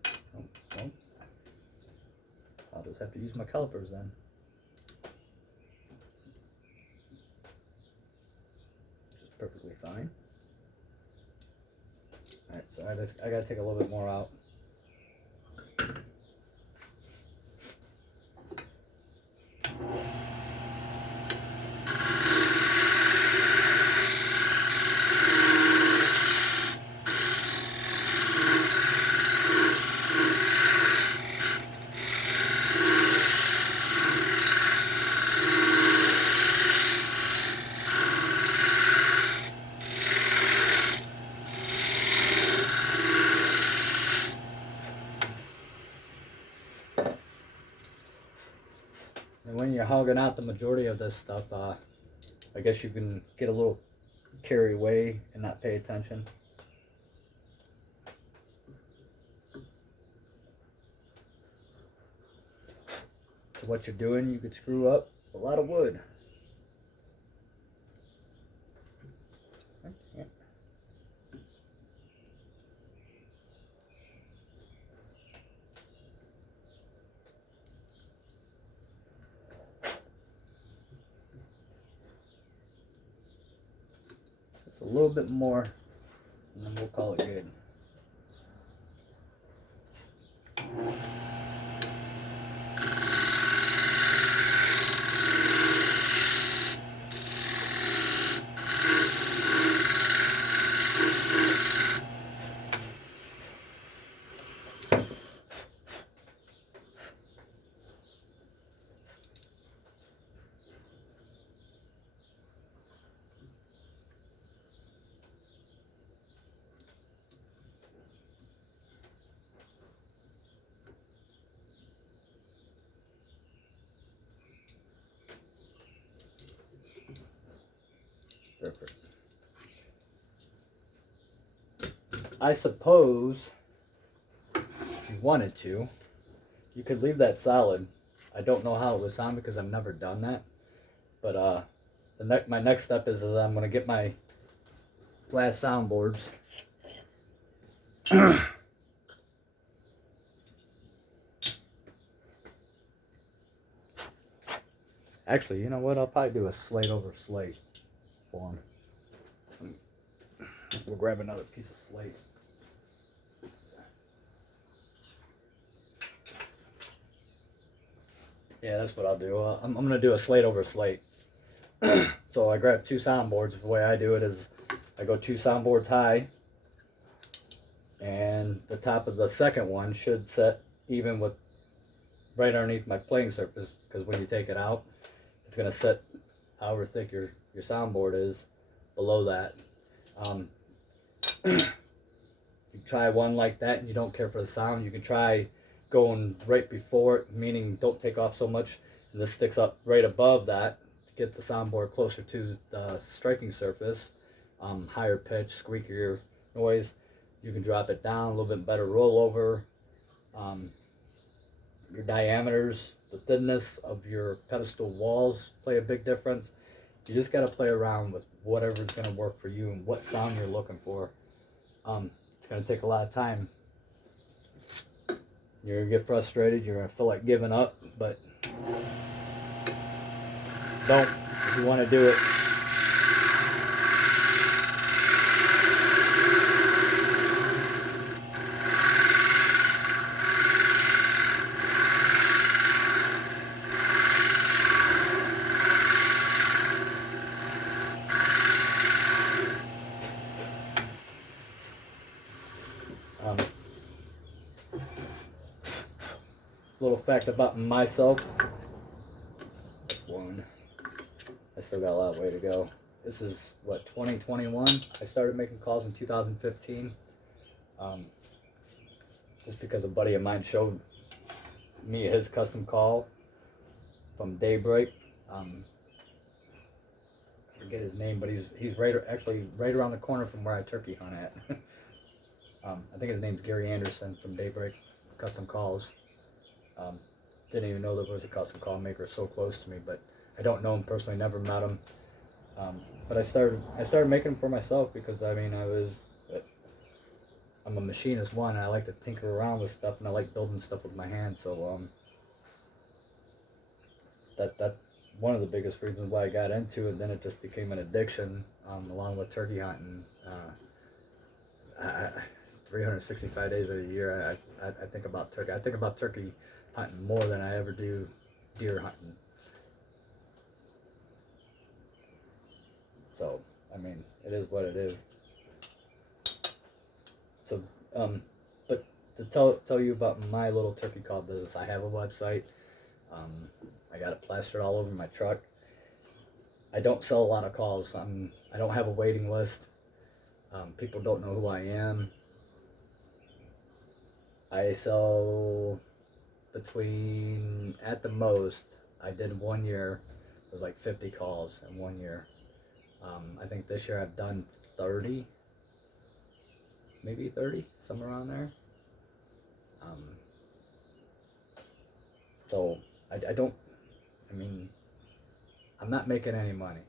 Oh. I'll just have to use my calipers then. Which is perfectly fine. Alright, so I gotta take a little bit more out. hogging out the majority of this stuff, I guess you can get a little carried away and not pay attention. So what you're doing, you could screw up a lot of wood. Just a little bit more, and then we'll call it good. Perfect. I suppose if you wanted to, you could leave that solid. I don't know how it would sound because I've never done that. But my next step is I'm going to get my glass soundboards. Actually, you know what? I'll probably do a slate over slate for them. We'll grab another piece of slate. Yeah, that's what I'll do. I'm going to do a slate over slate. So I grab two soundboards. The way I do it is I go two soundboards high, and the top of the second one should set even with right underneath my playing surface, because when you take it out, it's going to set however thick your soundboard is below that. You try one like that and you don't care for the sound, you can try going right before it, meaning don't take off so much, and this sticks up right above that to get the soundboard closer to the striking surface. Higher pitch, squeakier noise. You can drop it down, a little bit better rollover. Your diameters, the thinness of your pedestal walls play a big difference. You just got to play around with whatever's going to work for you and what sound you're looking for. It's going to take a lot of time. You're going to get frustrated. You're going to feel like giving up, but don't if you want to do it. Little fact about myself. One. I still got a lot of way to go. This is what, 2021? I started making calls in 2015. Just because a buddy of mine showed me his custom call from Daybreak. I forget his name, but he's actually right around the corner from where I turkey hunt at. I think his name's Gary Anderson from Daybreak Custom Calls. Didn't even know there was a custom call maker so close to me, but I don't know him personally, never met him. But I started making them for myself because I mean I'm a machinist one, and I like to tinker around with stuff, and I like building stuff with my hands. So that one of the biggest reasons why I got into it. Then it just became an addiction, along with turkey hunting. 365 days of the year, I think about turkey. I think about turkey hunting more than I ever do deer hunting. So, I mean, it is what it is. So, but to tell you about my little turkey call business, I have a website. I got it plastered all over my truck. I don't sell a lot of calls. I don't have a waiting list. People don't know who I am. I sell between, at the most, I did 1 year, it was like 50 calls in 1 year. I think this year I've done 30, maybe 30, somewhere around there. So I mean, I'm not making any money.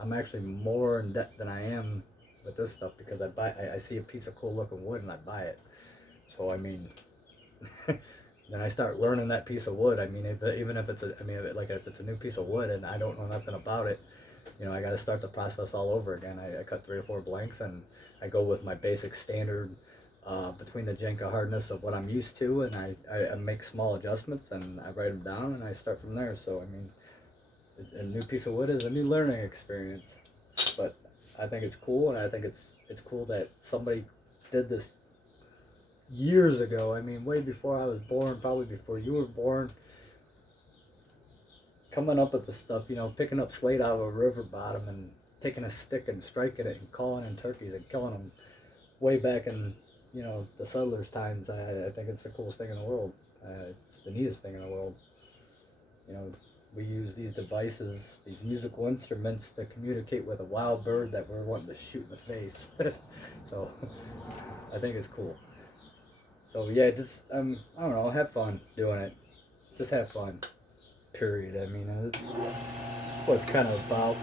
I'm actually more in debt than I am with this stuff because I see a piece of cool looking wood and I buy it. So I mean, then I start learning that piece of wood. I mean, even if it's if it's a new piece of wood and I don't know nothing about it, you know, I got to start the process all over again. I cut 3 or 4 blanks and I go with my basic standard between the Jenga hardness of what I'm used to, and I make small adjustments and I write them down and I start from there. So I mean, a new piece of wood is a new learning experience, but I think it's cool, and I think it's cool that somebody did this years ago. I mean, way before I was born, probably before you were born, coming up with the stuff, you know, picking up slate out of a river bottom and taking a stick and striking it and calling in turkeys and killing them way back in, you know, the settlers' times. I think it's the coolest thing in the world. It's the neatest thing in the world. You know, we use these devices, these musical instruments, to communicate with a wild bird that we're wanting to shoot in the face. So I think it's cool. So yeah, just I don't know, have fun doing it. Just have fun. Period. I mean, that's what it's kind of about.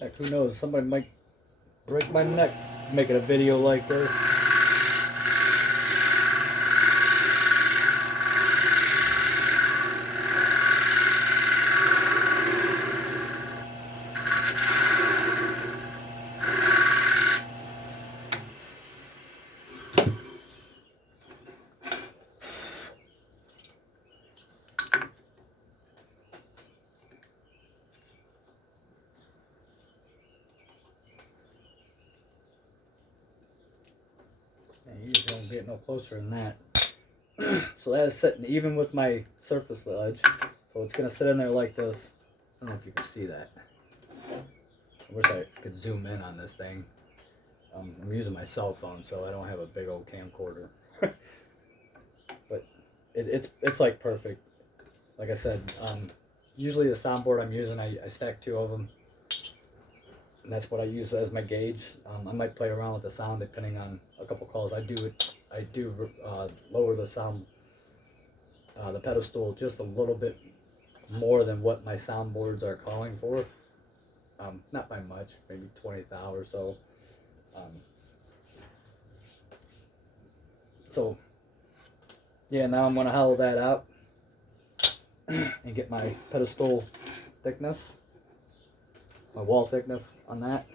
Heck, who knows? Somebody might break my neck making a video like this. You just don't get no closer than that. So that is sitting even with my surface ledge. So it's going to sit in there like this. I don't know if you can see that. I wish I could zoom in on this thing. I'm using my cell phone, so I don't have a big old camcorder. But it's like perfect. Like I said, usually the soundboard I'm using, I stack 2 of them. And that's what I use as my gauge. I might play around with the sound depending on a couple calls. I do lower the sound, the pedestal just a little bit more than what my soundboards are calling for. Not by much, maybe 20th hour or so. So yeah, now I'm gonna hollow that out and get my pedestal thickness, my wall thickness on that.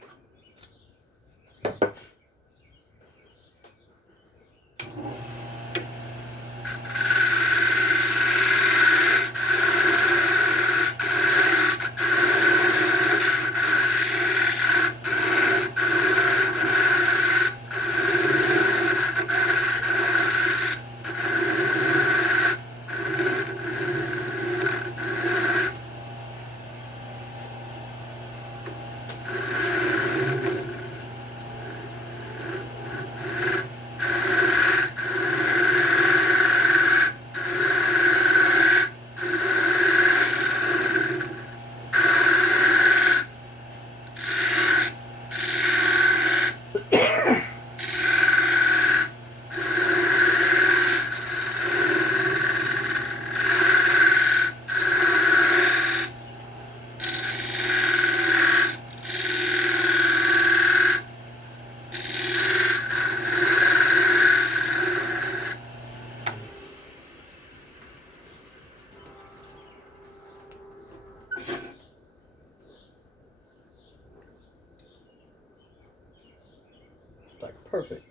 Like perfect.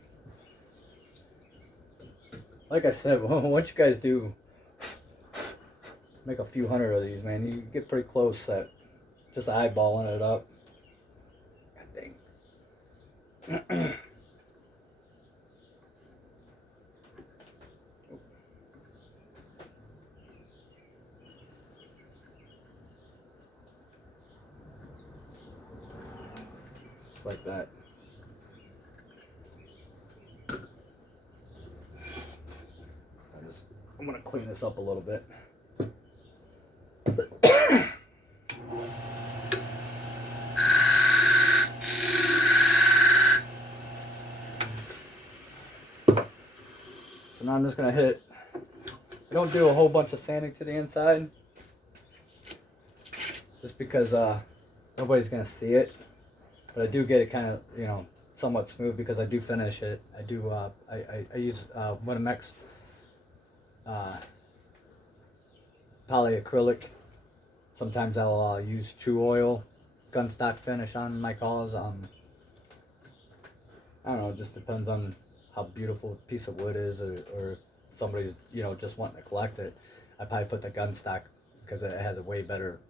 Like I said, once you guys do make a few hundred of these, man. You get pretty close at just eyeballing it up. God dang. Just like that. I'm gonna clean this up a little bit. So now I'm just gonna hit. I don't do a whole bunch of sanding to the inside, just because nobody's gonna see it. But I do get it kind of, you know, somewhat smooth because I do finish it. I do. I use Winnemex polyacrylic. Sometimes I'll use True Oil gun stock finish on my calls. I don't know, it just depends on how beautiful a piece of wood is, or if somebody's, you know, just wanting to collect it. I probably put the gun stock because it has a way better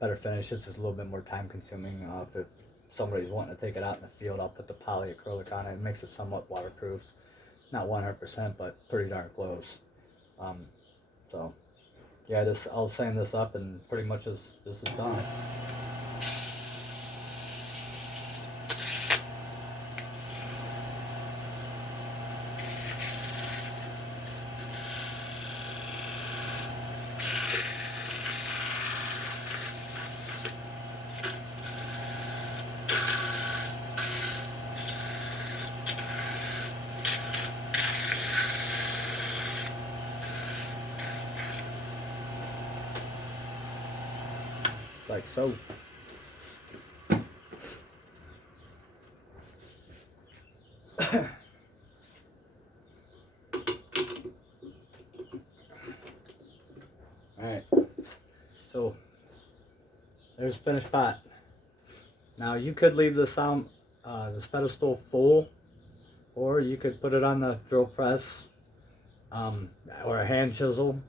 finish. It's just a little bit more time consuming. If somebody's wanting to take it out in the field, I'll put the polyacrylic on it. It makes it somewhat waterproof. Not 100%, but pretty darn close. So yeah, I'll sand this up and pretty much this is done. Like so. Alright, so there's the finished pot. Now you could leave this pedestal full, or you could put it on the drill press, or a hand chisel.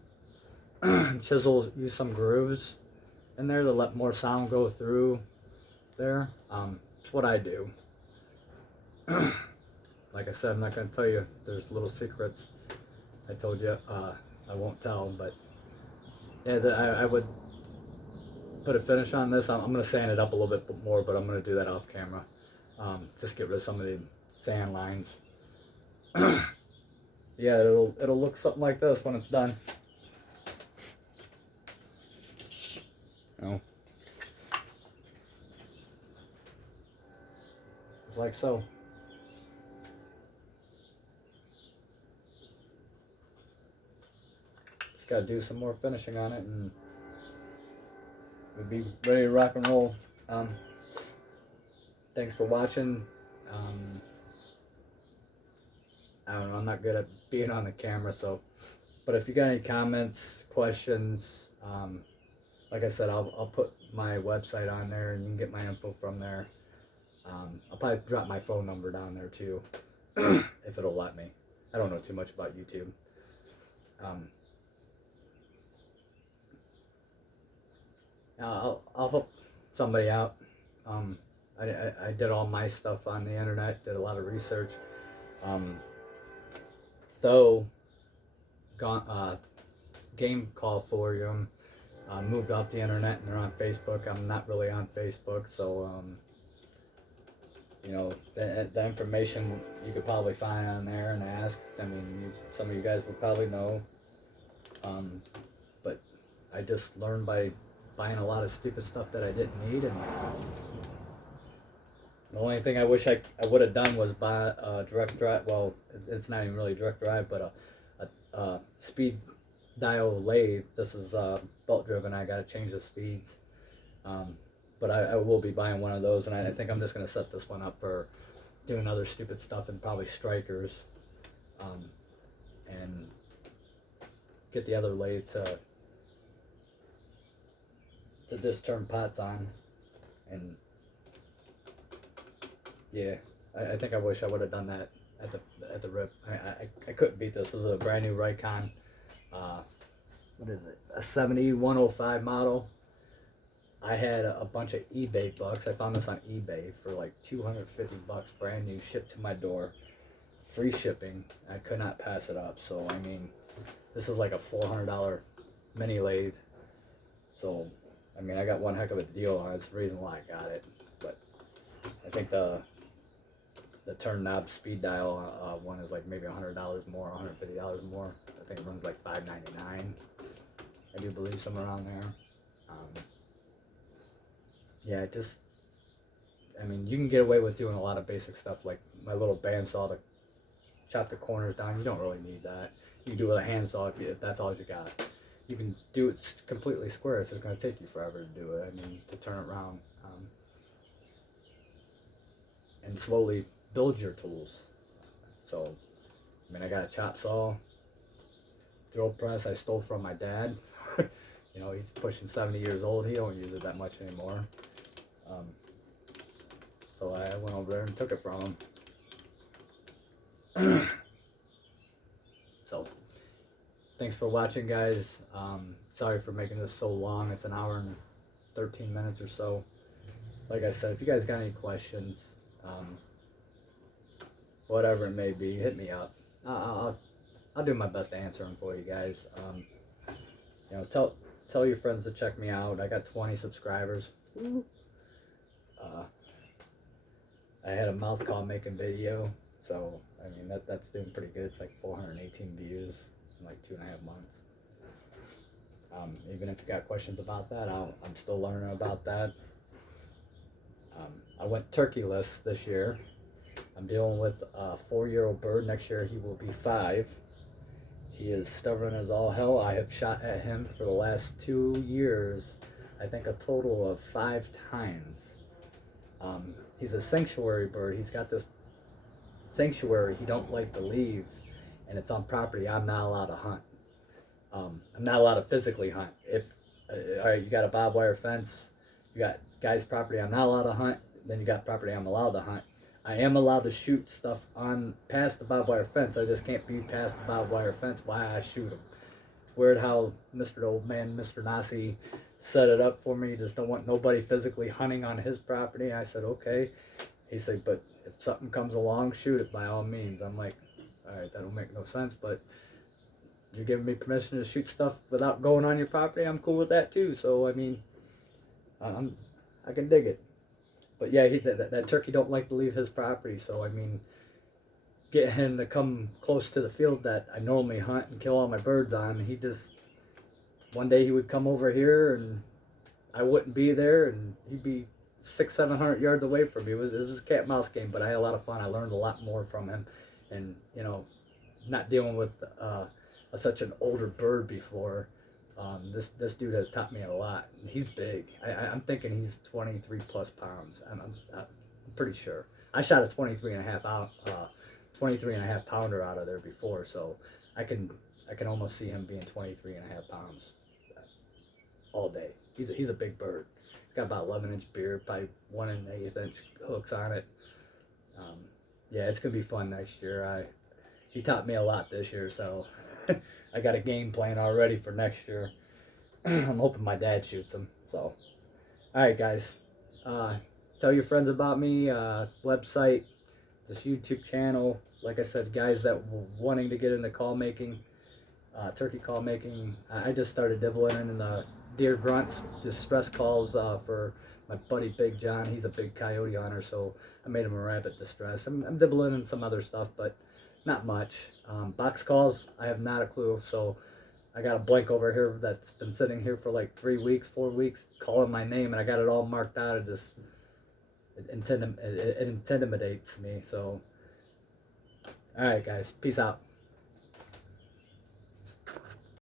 Use some grooves in there to let more sound go through there. It's what I do. Like I said, I'm not going to tell you. There's little secrets I told you I won't tell, but yeah, I would put a finish on this. I'm going to sand it up a little bit more, but I'm going to do that off camera. Just get rid of some of the sand lines. Yeah, it'll look something like this when it's done. No. Just like so. Just gotta do some more finishing on it and we'll be ready to rock and roll. Thanks for watching. I don't know, I'm not good at being on the camera, so, but if you got any comments, questions, like I said, I'll put my website on there and you can get my info from there. I'll probably drop my phone number down there too, if it'll let me. I don't know too much about YouTube. I'll help somebody out. I did all my stuff on the internet, did a lot of research. Though Game Call Forum moved off the internet and they're on Facebook. I'm not really on Facebook, so you know, the information you could probably find on there and ask. I mean, some of you guys would probably know, but I just learned by buying a lot of stupid stuff that I didn't need, and the only thing I wish I would have done was buy a direct drive. Well, it's not even really direct drive, but a speed dial lathe. This is belt driven. I got to change the speeds. But I will be buying one of those, and I think I'm just going to set this one up for doing other stupid stuff and probably strikers, and get the other lathe to just turn pots on. And yeah, I think I wish I would have done that at the rip. I couldn't beat this. This is a brand new Raycon what is it, a 7105 model. I had a bunch of eBay bucks. I found this on eBay for like 250 bucks, brand new, shipped to my door, free shipping. I could not pass it up. So I mean, this is like a $400 mini lathe. So I mean, I got one heck of a deal on it. It's the reason why I got it. But I think the turn knob speed dial one is like maybe $100 more, $150 more. I think it runs like $5.99. I do believe somewhere around there. Yeah, I mean, you can get away with doing a lot of basic stuff like my little bandsaw to chop the corners down. You don't really need that. You can do it with a handsaw if that's all you got. You can do it completely square, so it's going to take you forever to do it. I mean, to turn it around. And slowly build your tools. So, I mean, I got a chop saw, drill press I stole from my dad. You know, he's pushing 70 years old. He don't use it that much anymore. So I went over there and took it from him. So, thanks for watching, guys. Sorry for making this so long. It's an hour and 13 minutes or so. Like I said, if you guys got any questions, whatever it may be, hit me up. I'll do my best to answer them for you guys. You know, tell your friends to check me out. I got 20 subscribers. I had a mouth call making video, so I mean that's doing pretty good. It's like 418 views in like 2.5 months. Even if you got questions about that, I'm still learning about that. I went turkeyless this year. I'm dealing with a 4-year-old bird. Next year he will be 5. He is stubborn as all hell. I have shot at him for the last 2 years, I think a total of 5 times. He's a sanctuary bird. He's got this sanctuary he don't like to leave, and it's on property I'm not allowed to hunt. I'm not allowed to physically hunt. If all right, you got a barbed wire fence, you got guy's property I'm not allowed to hunt, then you got property I'm allowed to hunt. I am allowed to shoot stuff on past the barbed wire fence. I just can't be past the barbed wire fence while I shoot them. It's weird how Mr. Old Man, Mr. Nasi, set it up for me. He just don't want nobody physically hunting on his property. I said, okay. He said, but if something comes along, shoot it by all means. I'm like, all right, that don't make no sense, but you're giving me permission to shoot stuff without going on your property. I'm cool with that too. So I mean, I can dig it. But yeah, that turkey don't like to leave his property. So I mean, get him to come close to the field that I normally hunt and kill all my birds on. He just, one day he would come over here and I wouldn't be there, and he'd be 600-700 yards away from me. It was a cat and mouse game, but I had a lot of fun. I learned a lot more from him, and you know, not dealing with such an older bird before. This dude has taught me a lot. He's big. I'm thinking he's 23 plus pounds. I'm pretty sure. I shot a 23 and a half pounder out of there before, so I can almost see him being 23 and a half pounds all day. He's a big bird. He's got about 11-inch beard, probably 1 1/8 hooks on it. Yeah, it's gonna be fun next year. He taught me a lot this year, so I got a game plan already for next year. I'm hoping my dad shoots him. So, all right, guys. Tell your friends about me. Website, this YouTube channel. Like I said, guys that were wanting to get into call making, turkey call making. I just started dibbling in the deer grunts, just stress calls for my buddy Big John. He's a big coyote hunter, so I made him a rabbit distress. I'm dibbling in some other stuff, but not much. Box calls, I have not a clue. So I got a blank over here that's been sitting here for like 3 weeks, 4 weeks, calling my name, and I got it all marked out. It intimidates me. So, all right, guys, peace out.